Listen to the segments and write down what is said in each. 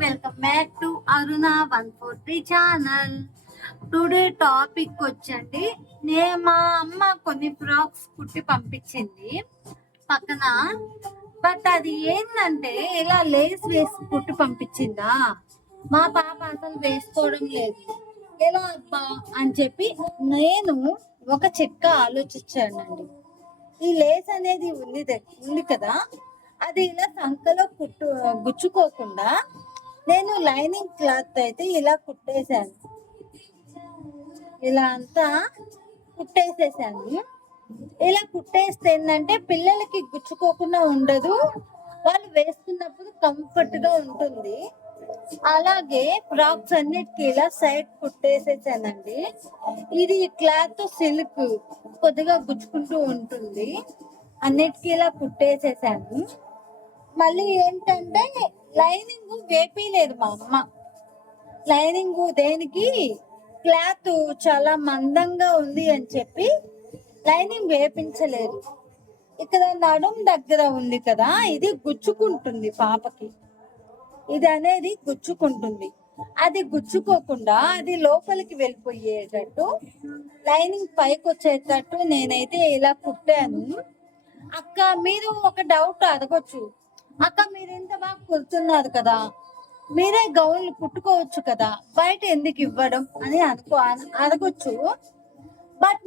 Welcome back to Aruna 143 channel. Today topic వచ్చండి, మా అమ్మ కొన్ని ఫ్రాక్స్ కుట్టి పంపించింది పక్కన. బట్ అది ఏంటంటే ఇలా లేస్ వేసి కుట్టి పంపించిందా, మా పాప అసలు వేసుకోవడం లేదు. ఎలా అబ్బా అని చెప్పి నేను ఒక చిట్కా ఆలోచించానండి. ఈ లేస్ అనేది ఉంది కదా, అది ఇలా సంకలో గుచ్చుకోకుండా నేను లైనింగ్ క్లాత్ అయితే ఇలా కుట్టేశాను. ఇలా అంతా కుట్టేసేసాను. ఇలా కుట్టేస్తే ఏంటంటే పిల్లలకి గుచ్చుకోకుండా ఉండదు, వాళ్ళు వేసుకున్నప్పుడు కంఫర్ట్ గా ఉంటుంది. అలాగే ఫ్రాక్స్ అన్నిటికీ ఇలా సైడ్ కుట్టేసేసానండి. ఇది క్లాత్ సిల్క్ కొద్దిగా గుచ్చుకుంటూ ఉంటుంది. అన్నిటికీ ఇలా కుట్టేసేసాను. మళ్ళీ ఏంటంటే లైనింగ్ వేపీలేదు మా అమ్మ. లైనింగ్ దేనికి, క్లాత్ చాలా మందంగా ఉంది అని చెప్పి లైనింగ్ వేపించలేదు. ఇక్కడ నడుం దగ్గర ఉంది కదా, ఇది గుచ్చుకుంటుంది పాపకి. ఇది అనేది గుచ్చుకుంటుంది. అది గుచ్చుకోకుండా అది లోపలికి వెళ్ళిపోయేటట్టు, లైనింగ్ పైకి వచ్చేటట్టు నేనైతే ఇలా కుట్టాను. అక్క, మీరు ఒక డౌట్ అడగొచ్చు, అక్క మీరు ఇంత బాగా కుడుతున్నారు కదా, మీరే గౌన్లు కుట్టుకోవచ్చు కదా, బయట ఎందుకు ఇవ్వడం అని అడగొచ్చు. బట్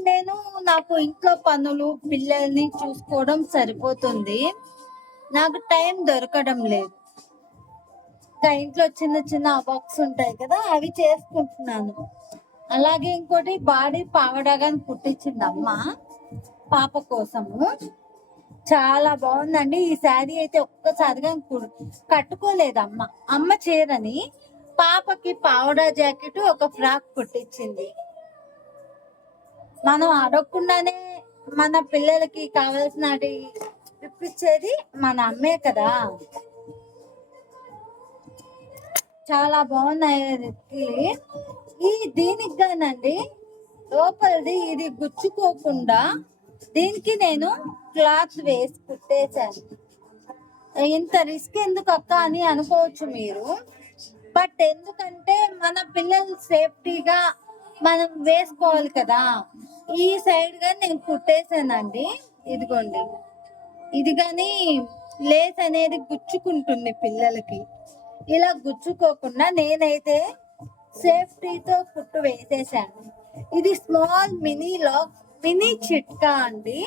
నాకు ఇంట్లో పనులు, పిల్లల్ని చూసుకోవడం సరిపోతుంది, నాకు టైం దొరకడం లేదు. ఇంట్లో చిన్న చిన్న బాక్స్ ఉంటాయి కదా, అవి చేసుకుంటున్నాను. అలాగే ఇంకోటి బాడీ పావడాగా కుట్టించింది అమ్మ పాప కోసము. చాలా బాగుందండి. ఈ శారీ అయితే ఒక్కసారిగా కట్టుకోలేదు అమ్మ చీరని. పాపకి పావడా జాకెట్, ఒక ఫ్రాక్ కుట్టించింది. మనం అడగకుండానే మన పిల్లలకి కావాల్సినవి ఇప్పించేది మన అమ్మే కదా. చాలా బాగున్నాయి. దీనికి గానండి లోపలిది ఇది గుచ్చుకోకుండా దీనికి నేను క్లాత్ వేసి కుట్టేశాను. ఇంత రిస్క్ ఎందుకు అక్క అని అనుకోవచ్చు మీరు. బట్ ఎందుకంటే మన పిల్లలు సేఫ్టీగా మనం వేసుకోవాలి కదా. ఈ సైడ్ గా నేను కుట్టేశానండి. ఇదిగోండి, ఇది కానీ లేస్ అనేది గుచ్చుకుంటుంది పిల్లలకి. ఇలా గుచ్చుకోకుండా నేనైతే సేఫ్టీతో కుట్టు వేసేసాను. ఇది స్మాల్ మినీ చిట్కా అండి.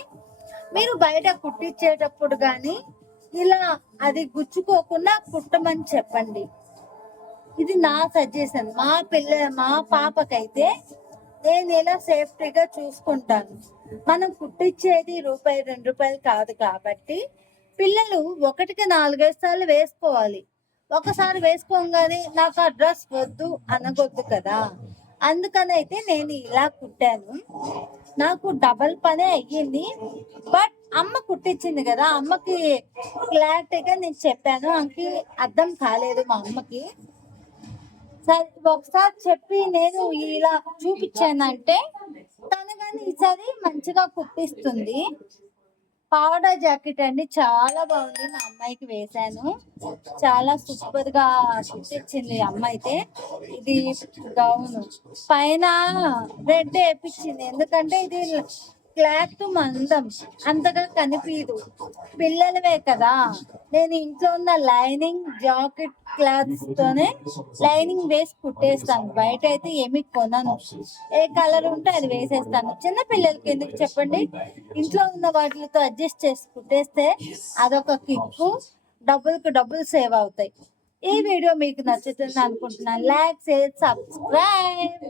మీరు బయట కుట్టించేటప్పుడు కానీ ఇలా అది గుచ్చుకోకుండా కుట్టమని చెప్పండి. ఇది నా సజెషన్. మా పాపకైతే నేను ఇలా సేఫ్టీగా చూసుకుంటాను. మనం కుట్టించేది రూపాయి 2 రూపాయలు కాదు కాబట్టి పిల్లలు 1కి 4-5 సార్లు వేసుకోవాలి. ఒకసారి వేసుకోగానే నాకు ఆ డ్రెస్ వద్దు అనగొద్దు కదా. అందుకని అయితే నేను ఇలా కుట్టాను. నాకు డబల్ పనే అయ్యింది. బట్ అమ్మ కుట్టించింది కదా, అమ్మకి క్లారిటీగా నేను చెప్పాను. ఆమెకి అర్థం కాలేదు మా అమ్మకి. సరే ఒకసారి చెప్పి నేను ఇలా చూపించానంటే తను కానీ ఈసారి మంచిగా కుట్టిస్తుంది. పావడా జాకెట్ అండి, చాలా బాగుంది. మా అమ్మాయికి వేశాను. చాలా సూపర్ గా కుట్టించింది అమ్మ అయితే. ఇది గౌను పైన రెడ్ వేపించింది, ఎందుకంటే ఇది క్లాత్ మందం అంతగా కనిపించదు. పిల్లలవే కదా, నేను ఇంట్లో ఉన్న లైనింగ్ జాకెట్ క్లాత్స్ తోనే లైనింగ్ వేసి కుట్టేస్తాను. బయట అయితే ఏమి కొనను. ఏ కలర్ ఉంటే అది వేసేస్తాను. చిన్న పిల్లలకి ఎందుకు చెప్పండి, ఇంట్లో ఉన్న వాటితో అడ్జస్ట్ చేసి కుట్టేస్తే అదొక కిక్కు. డబ్బులు సేవ్ అవుతాయి. ఈ వీడియో మీకు నచ్చుతుంది అనుకుంటున్నాను. Like, share, subscribe.